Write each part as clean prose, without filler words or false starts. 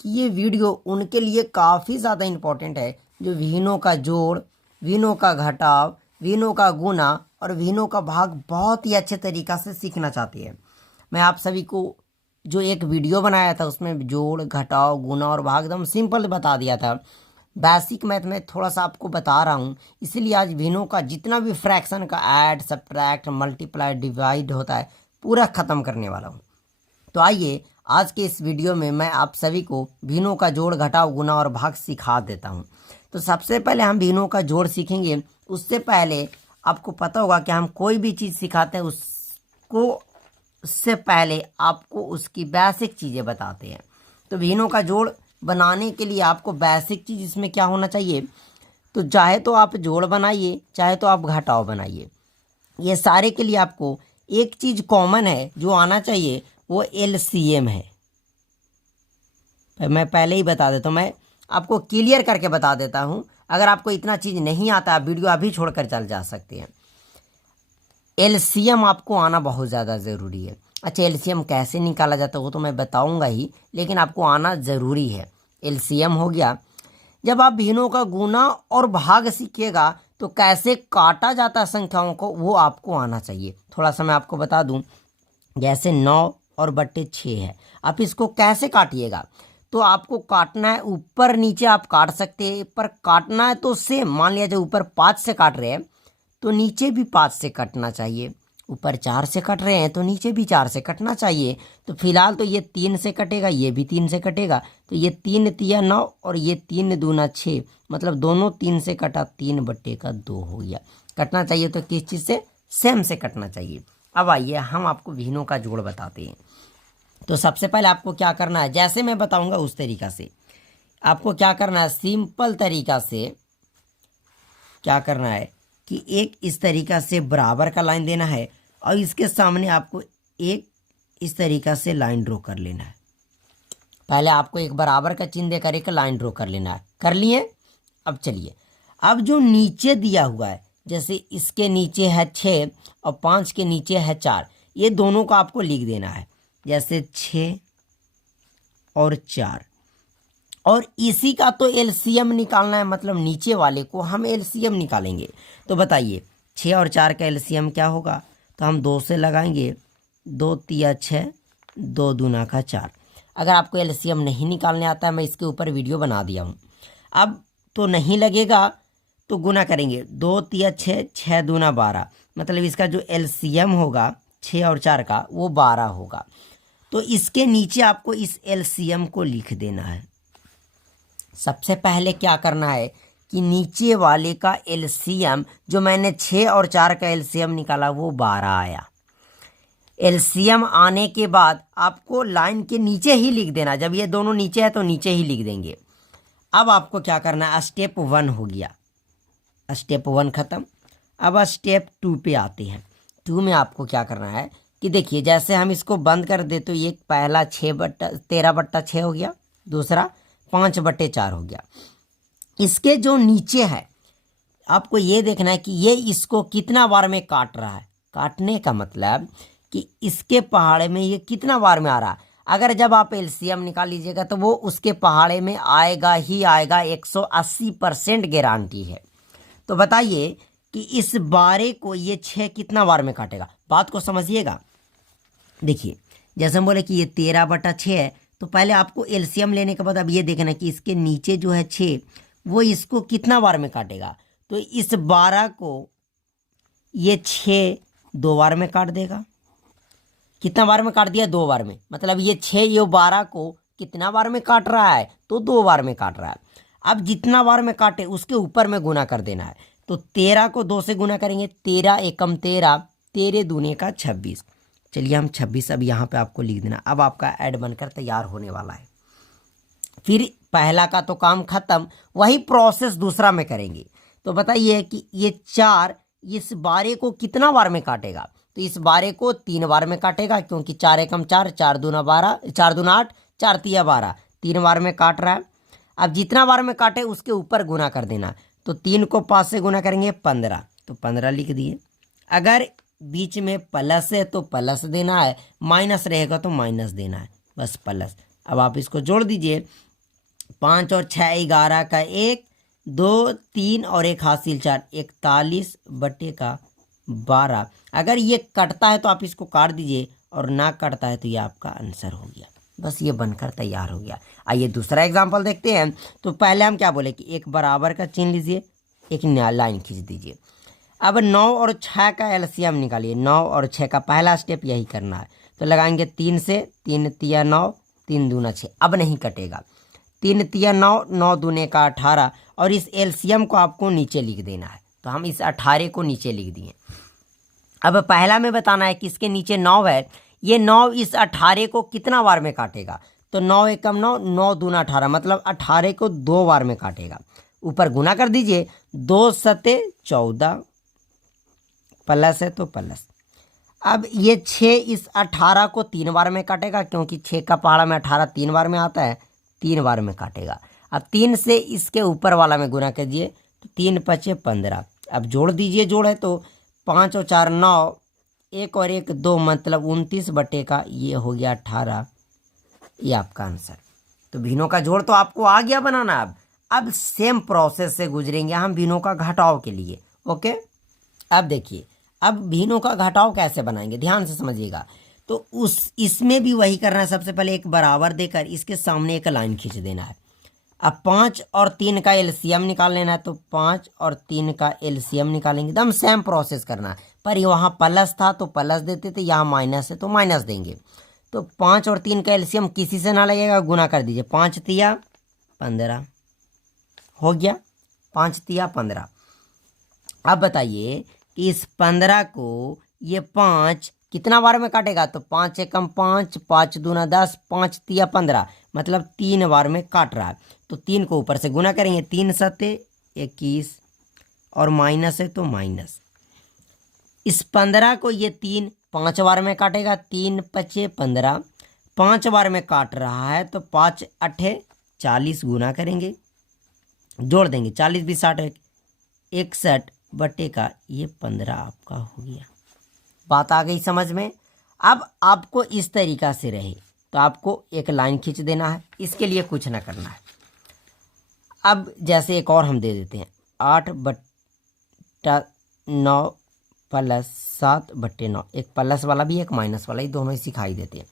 कि ये वीडियो उनके लिए काफ़ी ज़्यादा इम्पोर्टेंट है जो विहीनों का जोड़, विहीनों का घटाव, विहीनों का गुना और विहीनों का भाग बहुत ही अच्छे तरीक़ा से सीखना चाहते हैं। मैं आप सभी को जो एक वीडियो बनाया था उसमें जोड़, घटाव, गुना और भाग एकदम सिंपल बता दिया था। बेसिक मैथ में थोड़ा सा आपको बता रहा हूँ, इसीलिए आज विहीनों का जितना भी फ्रैक्शन का ऐड, सब्ट्रैक्ट, मल्टीप्लाई, डिवाइड होता है पूरा ख़त्म करने वाला हूँ। तो आइए आज के इस वीडियो में मैं आप सभी को विहीनों का जोड़, घटाव, गुना और भाग सिखा देता हूं। तो सबसे पहले हम विहीनों का जोड़ सीखेंगे। उससे पहले आपको पता होगा कि हम कोई भी चीज़ सिखाते हैं उससे पहले आपको उसकी बेसिक चीज़ें बताते हैं। तो विहीनों का जोड़ बनाने के लिए आपको बेसिक चीज़ इसमें क्या होना चाहिए, तो चाहे तो आप जोड़ बनाइए, चाहे तो आप घटाव बनाइए, ये सारे के लिए आपको एक चीज़ कॉमन है जो आना चाहिए, वो एलसीएम है। मैं पहले ही बता देता हूँ, मैं आपको क्लियर करके बता देता हूँ। अगर आपको इतना चीज़ नहीं आता, आप वीडियो अभी छोड़कर चल जा सकते हैं। एलसीएम आपको आना बहुत ज़्यादा ज़रूरी है। अच्छा, एलसीएम कैसे निकाला जाता है वो तो मैं बताऊँगा ही, लेकिन आपको आना ज़रूरी है। एलसीएम हो गया। जब आप विहीनों का गुना और भाग सीखिएगा तो कैसे काटा जाता है संख्याओं को, वो आपको आना चाहिए। थोड़ा सा मैं आपको बता दूं, जैसे 9 और बट्टे 6 है, आप इसको कैसे काटिएगा, तो आपको काटना है ऊपर नीचे आप काट सकते हैं, पर काटना है तो सेम। मान लिया जो ऊपर 5 से काट रहे हैं तो नीचे भी 5 से कटना चाहिए, ऊपर 4 से कट रहे हैं तो नीचे भी 4 से कटना चाहिए। तो फिलहाल तो ये 3 से कटेगा, ये भी 3 से कटेगा, तो ये 3 तिया 9 और ये 3 दूना 6, मतलब दोनों 3 से कटा, 3 बट्टे का 2 हो गया। कटना चाहिए तो किस चीज़ से, सेम से कटना चाहिए। अब आइए हम आपको विहीनों का जोड़ बताते हैं। तो सबसे पहले आपको क्या करना है, जैसे मैं बताऊंगा उस तरीका से आपको क्या करना है। सिंपल तरीका से क्या करना है कि एक इस तरीका से बराबर का लाइन देना है और इसके सामने आपको एक इस तरीका से लाइन ड्रॉ कर लेना है। पहले आपको एक बराबर का चिन्ह देकर एक लाइन ड्रॉ कर लेना है। कर लिए? अब चलिए, अब जो नीचे दिया हुआ है, जैसे इसके नीचे है 6 और 5 के नीचे है 4, ये दोनों को आपको लिख देना है, जैसे 6 और 4। और इसी का तो एलसीएम निकालना है, मतलब नीचे वाले को हम एलसीएम निकालेंगे। तो बताइए 6 और 4 का एलसीएम क्या होगा, तो हम 2 से लगाएंगे, 2 तिया 6, 2 दूना का 4। अगर आपको एलसीएम नहीं निकालने आता है, मैं इसके ऊपर वीडियो बना दिया हूँ। अब तो नहीं लगेगा तो गुना करेंगे, 2 तिया 6, 6 दूना 12, मतलब इसका जो एलसीएम होगा 6 और 4 का वो 12 होगा। तो इसके नीचे आपको इस एलसीएम को लिख देना है। सबसे पहले क्या करना है कि नीचे वाले का एलसीएम, जो मैंने 6 और 4 का एलसीएम निकाला वो 12 आया। एलसीएम आने के बाद आपको लाइन के नीचे ही लिख देना, जब ये दोनों नीचे है तो नीचे ही लिख देंगे। अब आपको क्या करना है, स्टेप 1 हो गया, स्टेप 1 खत्म। अब स्टेप 2 पे आते हैं। 2 में आपको क्या करना है कि देखिए, जैसे हम इसको बंद कर दे तो ये पहला 13/6 हो गया, दूसरा 5/4 हो गया। इसके जो नीचे है आपको ये देखना है कि ये इसको कितना बार में काट रहा है। काटने का मतलब कि इसके पहाड़े में ये कितना बार में आ रहा है। अगर जब आप एलसीएम निकाल लीजिएगा तो वो उसके पहाड़े में आएगा ही आएगा, 180% गारंटी है। तो बताइए कि इस 12 को ये 6 कितना बार में काटेगा, बात को समझिएगा। देखिए, जैसे हम बोले कि ये 13/6 है, तो पहले आपको एलसीएम लेने के बाद अब ये देखना कि इसके नीचे जो है 6, वो इसको कितना बार में काटेगा। तो इस 12 को ये 6 2 बार में काट देगा। कितना बार में काट दिया, 2 बार में, मतलब ये 6 ये 12 को कितना बार में काट रहा है, तो 2 बार में काट रहा है। अब जितना बार में काटे उसके ऊपर में गुना कर देना है। तो 13 को 2 से गुना करेंगे, 13 एकम 13, 13 दूने का 26। चलिए हम 26 अब यहाँ पे आपको लिख देना। अब आपका ऐड बनकर तैयार होने वाला है। फिर पहला का तो काम खत्म, वही प्रोसेस दूसरा में करेंगे। तो बताइए कि ये 4 इस 12 को कितना बार में काटेगा, तो इस 12 को 3 बार में काटेगा, क्योंकि 4 एकम 4, 4 दूना 12, 4 दूना 8, 4 तिया 12, 3 बार में काट रहा है। अब जितना बार में काटे उसके ऊपर गुना कर देना। तो 3 को 5 से गुना करेंगे 15, तो 15 लिख दिए। अगर बीच में प्लस है तो प्लस देना है, माइनस रहेगा तो माइनस देना है, बस प्लस। अब आप इसको जोड़ दीजिए, 5 और 6 11 का 1, 2 3 और 1 हासिल 4, 41/12। अगर ये कटता है तो आप इसको काट दीजिए, और ना कटता है तो ये आपका आंसर हो गया। बस ये बनकर तैयार हो गया। आइए दूसरा एग्जाम्पल देखते हैं। तो पहले हम क्या बोले कि एक बराबर का चिन्ह लीजिए, एक लाइन खींच दीजिए। अब 9 और 6 का एलसीएम निकालिए। 9 और 6 का पहला स्टेप यही करना है। तो लगाएंगे 3 से, 3 तिया 9, 3 दूना 6। अब नहीं कटेगा। 3 तिया 9, 9 दूने का 18, और इस एलसीएम को आपको नीचे लिख देना है। तो हम इस 18 को नीचे लिख दिए। अब पहला में बताना है कि इसके नीचे 9 है, ये 9 इस 18 को कितना बार में काटेगा। तो 9 एकम 9, 9 दूना 18, मतलब 18 को 2 बार में काटेगा। ऊपर गुना कर दीजिए, 2 सते 14, प्लस है तो प्लस। अब ये 6 इस 18 को 3 बार में काटेगा, क्योंकि 6 का पहाड़ा में 18 3 बार में आता है, 3 बार में काटेगा। अब 3 से इसके ऊपर वाला में गुना कीजिए, तो 3 5 15। अब जोड़ दीजिए, जोड़ है तो 5 और 4 9, 1 और 1 2, मतलब 29/का ये हो गया 18। ये आपका आंसर। तो भिन्नों का जोड़ तो आपको आ गया बनाना। अब सेम प्रोसेस से गुजरेंगे हम भिन्नों का घटाव के लिए। ओके, अब देखिए, अब भिन्नों का घटाव कैसे बनाएंगे, ध्यान से समझिएगा। तो इसमें भी वही करना है। सबसे पहले एक बराबर देकर इसके सामने एक लाइन खींच देना है। अब 5 और 3 का एलसीएम निकाल लेना है। तो 5 और 3 का एलसीएम निकालेंगे, एकदम सेम प्रोसेस करना है। पर वहाँ प्लस था तो प्लस देते थे, यहाँ माइनस है तो माइनस देंगे। तो 5 और 3 का एलसीएम किसी से ना लगेगा, गुना कर दीजिए। 5 तिया 15 हो गया, 5 तिया 15। अब बताइए कि इस 15 को ये 5 कितना बार में काटेगा। तो 5 एकम 5, 5 दूना 10, 5 तिया 15, मतलब 3 बार में काट रहा है। तो 3 को ऊपर से गुना करेंगे, 3 सते 21, और माइनस है तो माइनस। इस 15 को ये 3 5 बार में काटेगा, 3 5 15, 5 बार में काट रहा है। तो 5 8 40, गुना करेंगे, जोड़ देंगे, 40 20 60 61/का ये 15 आपका हो गया। बात आ गई समझ में। अब आपको इस तरीका से रहे तो आपको एक लाइन खींच देना है, इसके लिए कुछ ना करना है। अब जैसे एक और हम दे देते हैं, 8/9 प्लस 7/9। एक प्लस वाला भी एक माइनस वाला ही, दोनों ही सिखाई देते हैं।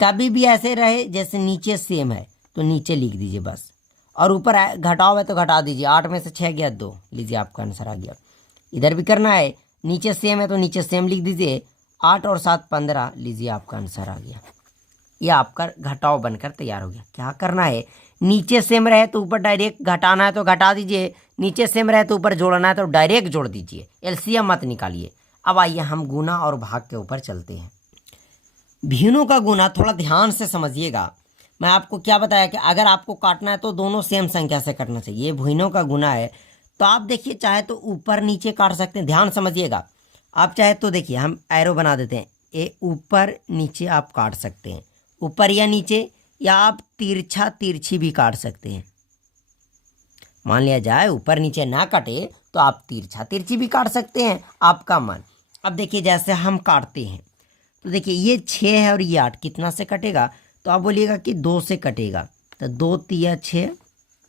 कभी भी ऐसे रहे जैसे नीचे सेम है तो नीचे लिख दीजिए बस, और ऊपर घटाव है तो घटा दीजिए। 8 में से 6 गया 2, लीजिए आपका आंसर आ गया। इधर भी करना है, नीचे सेम है तो नीचे सेम लिख दीजिए। 8 और 7 15, लीजिए आपका आंसर आ गया। यह आपका घटाव बनकर तैयार हो गया। क्या करना है, नीचे सेम रहे तो ऊपर डायरेक्ट घटाना है तो घटा दीजिए, नीचे सेम रहे तो ऊपर जोड़ना है तो डायरेक्ट जोड़ दीजिए, एलसीएम मत निकालिए। अब आइए हम गुना और भाग के ऊपर चलते हैं। भिन्नों का गुना थोड़ा ध्यान से समझिएगा। मैं आपको क्या बताया कि अगर आपको काटना है तो दोनों सेम संख्या से काटना चाहिए। ये भिन्नों का गुना है तो आप देखिए, चाहे तो ऊपर नीचे काट सकते हैं, ध्यान समझिएगा। आप चाहे तो देखिए, हम एरो बना देते हैं, ये ऊपर नीचे आप काट सकते हैं, ऊपर या नीचे, या आप तिरछा तिरछी भी काट सकते हैं। मान लिया जाए ऊपर नीचे ना काटे तो आप तिरछा तिरछी भी काट सकते हैं, आपका मन। अब देखिए जैसे हम काटते हैं तो देखिए ये 6 है और ये 8, कितना से कटेगा। तो आप बोलिएगा कि 2 से कटेगा। तो 2 तिया 6,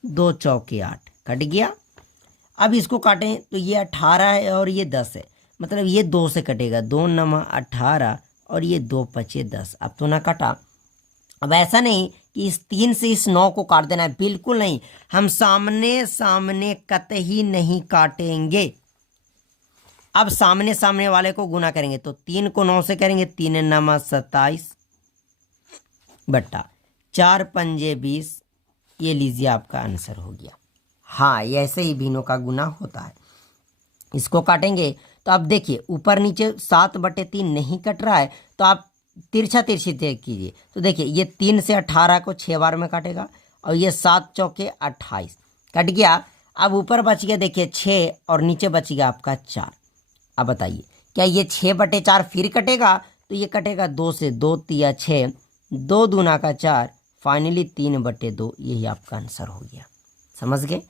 2 चौके 8, कट गया। अब इसको काटें तो ये 18 है और ये 10 है, मतलब ये 2 से कटेगा। 2 9 18, और ये 2 5 10। अब तो ना कटा। अब ऐसा नहीं कि इस 3 से इस 9 को काट देना है, बिल्कुल नहीं। हम सामने सामने कतई नहीं काटेंगे। अब सामने सामने वाले को गुना करेंगे तो 3 को 9 से करेंगे, 3 9 27 बट्टा 4 पंजे 20। ये लीजिए आपका आंसर हो गया। हाँ, ऐसे ही भिन्नों का गुना होता है। इसको काटेंगे तो अब देखिए ऊपर नीचे 7/3 नहीं कट रहा है, तो आप तिरछा तिरछी कीजिए। तो देखिए ये 3 से 18 को 6 बार में काटेगा, और ये 7 चौके 28, कट गया। अब ऊपर बच गया देखिए 6, और नीचे बच गया आपका 4। अब बताइए क्या ये 6/4 फिर कटेगा। तो ये कटेगा 2 से, 2 तिया 6, 2 दूना का 4, फाइनली 3/2। यही आपका आंसर हो गया। समझ गए।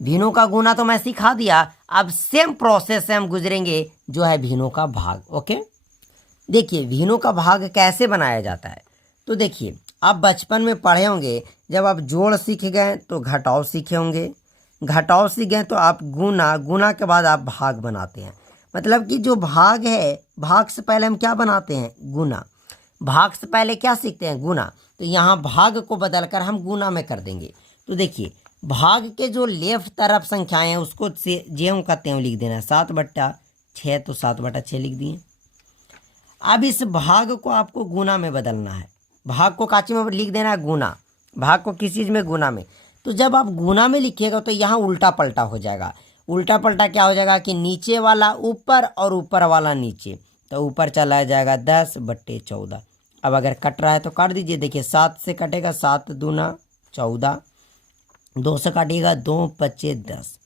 भिन्नों का गुना तो मैं सिखा दिया, अब सेम प्रोसेस से हम गुजरेंगे जो है भिन्नों का भाग। ओके, देखिए भिन्नों का भाग कैसे बनाया जाता है। तो देखिए आप बचपन में पढ़े होंगे, जब आप जोड़ सीख गए तो घटाव सीखे होंगे, घटाव सीख गए तो आप गुना, गुना के बाद आप भाग बनाते हैं। मतलब कि जो भाग है, भाग से पहले हम क्या बनाते हैं? गुना। भाग से पहले क्या सीखते हैं? गुना। तो यहाँ भाग को बदलकर हम गुना में कर देंगे। तो देखिए, भाग के जो लेफ्ट तरफ संख्याएं हैं उसको से ज्यों का त्यों लिख देना है। 7/6 तो 7/6 लिख दिए। अब इस भाग को आपको गुना में बदलना है। भाग को काची में लिख देना है? गुना। भाग को किस चीज़ में? गुना में। तो जब आप गुना में लिखिएगा तो यहाँ उल्टा पलटा हो जाएगा। उल्टा पलटा क्या हो जाएगा कि नीचे वाला ऊपर और ऊपर वाला नीचे। तो ऊपर चला जाएगा 10/14। अब अगर कट रहा है तो काट दीजिए। देखिए 7 से कटेगा 7 दूना 14, 2 से काटिएगा 2 पच्चे 10,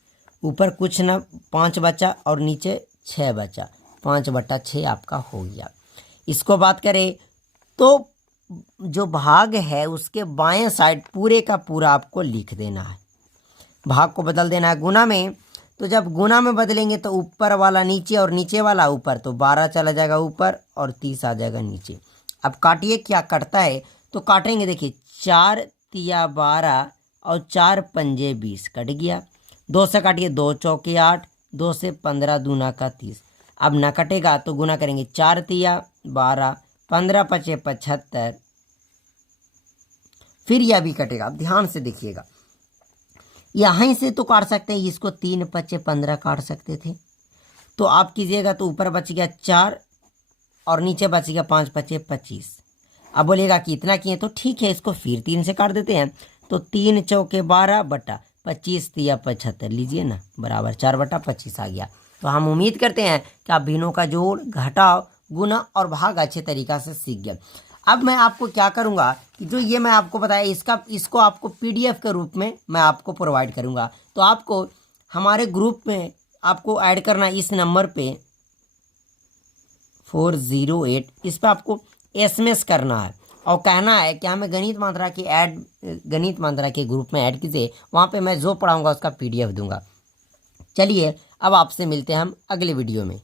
ऊपर कुछ ना 5 बचा और नीचे 6 बचा। 5/6 आपका हो गया। इसको बात करें तो जो भाग है उसके बाएं साइड पूरे का पूरा आपको लिख देना है। भाग को बदल देना है गुना में। तो जब गुना में बदलेंगे तो ऊपर वाला नीचे और नीचे वाला ऊपर, तो 12 चला जाएगा ऊपर और 30 आ जाएगा नीचे। अब काटिए, क्या कटता है तो काटेंगे। देखिए 4 तिया 12 और 4 पंजे 20 कट गया। 2 से काटिए, 2 चौके 8, 2 से 15 दूना का 30। अब ना कटेगा तो गुना करेंगे। 4 तिया 12, 15 पचे 75, फिर यह भी कटेगा। अब ध्यान से देखिएगा, यहीं से तो काट सकते हैं, इसको 3 पचे 15 काट सकते थे। तो आप कीजिएगा तो ऊपर बच गया 4 और नीचे बच गया 5 पचे 25। अब बोलिएगा कि इतना किए तो ठीक है, इसको फिर 3 से काट देते हैं। तो 3 चौके 12 बटा 25 तिया 75 लीजिए ना, बराबर 4/25 आ गया। तो हम उम्मीद करते हैं कि आप भिन्नों का जोड़, घटाव, गुना और भाग अच्छे तरीक़ा से सीख गए। अब मैं आपको क्या करूंगा कि जो ये मैं आपको बताया इसको आपको PDF के रूप में मैं आपको प्रोवाइड करूंगा। तो आपको हमारे ग्रुप में आपको ऐड करना इस नंबर पे 408, इस पर आपको SMS करना है और कहना है कि हमें गणित मंत्रा के ग्रुप में ऐड कीजिए। वहाँ पे मैं जो पढ़ाऊँगा उसका PDF दूंगा। चलिए अब आपसे मिलते हैं हम अगले वीडियो में।